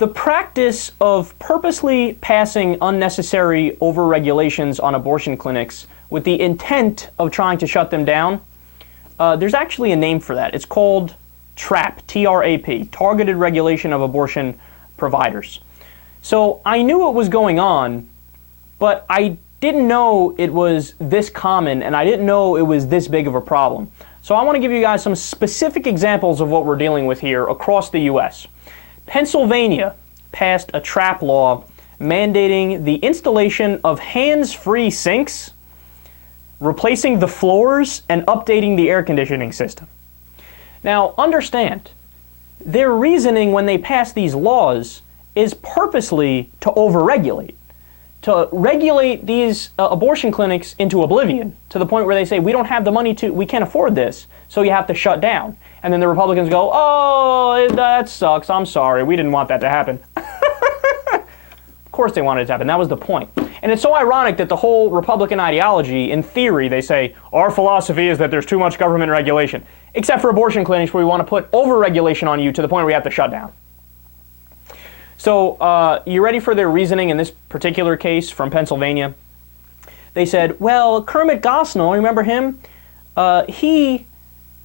The practice of purposely passing unnecessary over-regulations on abortion clinics with the intent of trying to shut them down, there's actually a name for that. It's called TRAP, T-R-A-P, Targeted Regulation of Abortion Providers. So I knew it was going on, but I didn't know it was this common, and I didn't know it was this big of a problem. So I want to give you guys some specific examples of what we're dealing with here across the U.S. Pennsylvania passed a TRAP law mandating the installation of hands-free sinks, replacing the floors, and updating the air conditioning system. Now, understand, their reasoning when they pass these laws is purposely to overregulate, to regulate these abortion clinics into oblivion, to the point where they say, we don't have the money we can't afford this, so you have to shut down. And then the Republicans go, oh, that sucks, I'm sorry, we didn't want that to happen. Of course they wanted it to happen, that was the point. And it's so ironic that the whole Republican ideology, in theory, they say, our philosophy is that there's too much government regulation, except for abortion clinics where we want to put over-regulation on you to the point where you have to shut down. So, you ready for their reasoning in this particular case from Pennsylvania? They said, well, Kermit Gosnell, remember him? He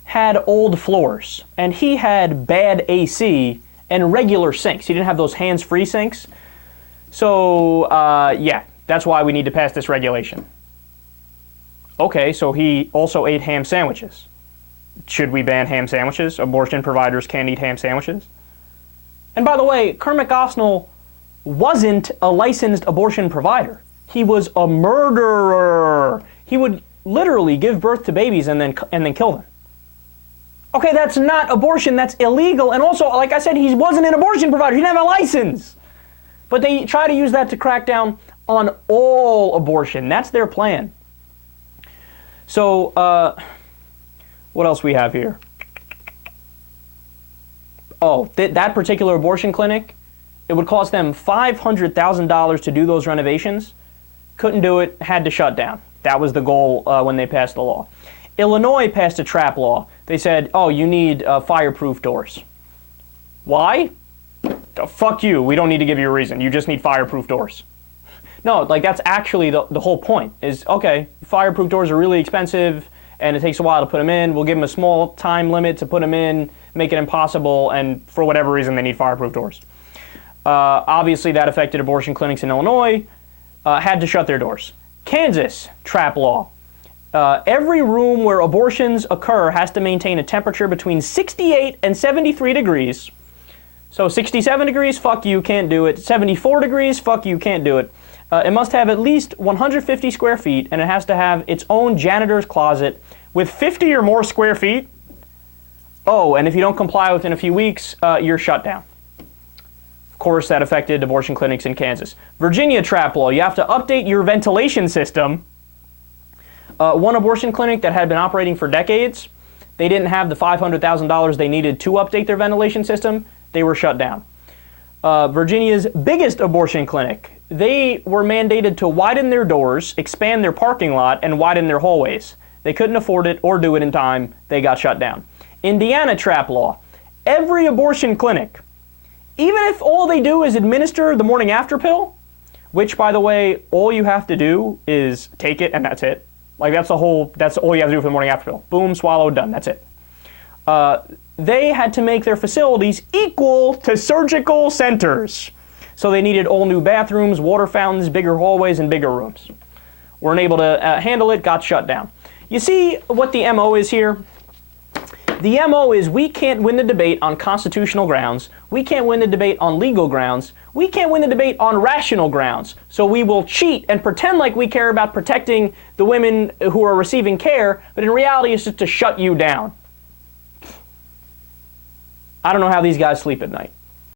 had old floors, and he had bad AC and regular sinks. He didn't have those hands-free sinks. So, yeah, that's why we need to pass this regulation. Okay, so he also ate ham sandwiches. Should we ban ham sandwiches? Abortion providers can't eat ham sandwiches? And by the way, Kermit Gosnell wasn't a licensed abortion provider. He was a murderer. He would literally give birth to babies and then kill them. Okay, that's not abortion, that's illegal. And also, like I said, he wasn't an abortion provider. He didn't have a license. But they try to use that to crack down on all abortion. That's their plan. So, what else we have here? Oh, that particular abortion clinic, it would cost them $500,000 to do those renovations. Couldn't do it, had to shut down. That was the goal when they passed the law. Illinois passed a TRAP law. They said, oh, you need fireproof doors. Why? Fuck you, we don't need to give you a reason. You just need fireproof doors. No, like that's actually the whole point is, okay, fireproof doors are really expensive and it takes a while to put them in. We'll give them a small time limit to put them in, make it impossible, and for whatever reason they need fireproof doors. Obviously that affected abortion clinics in Illinois, had to shut their doors. Kansas, TRAP law. Every room where abortions occur has to maintain a temperature between 68 and 73 degrees. So 67 degrees, fuck you, can't do it. 74 degrees, fuck you, can't do it. It must have at least 150 square feet, and it has to have its own janitor's closet with 50 or more square feet. Oh, and if you don't comply within a few weeks, you're shut down. Of course, that affected abortion clinics in Kansas. Virginia TRAP law, you have to update your ventilation system. One abortion clinic that had been operating for decades, they didn't have the $500,000 they needed to update their ventilation system. They were shut down. Virginia's biggest abortion clinic, they were mandated to widen their doors, expand their parking lot, and widen their hallways. They couldn't afford it or do it in time. They got shut down. Indiana TRAP law. Every abortion clinic, even if all they do is administer the morning after pill, which, by the way, all you have to do is take it and that's it. Like that's all you have to do for the morning after pill. Boom, swallow, done, that's it. They had to make their facilities equal to surgical centers. So they needed all new bathrooms, water fountains, bigger hallways, and bigger rooms. Weren't able to handle it, got shut down. You see what the MO is here? The MO is we can't win the debate on constitutional grounds, we can't win the debate on legal grounds, we can't win the debate on rational grounds, so we will cheat and pretend like we care about protecting the women who are receiving care, but in reality it's just to shut you down. I don't know how these guys sleep at night.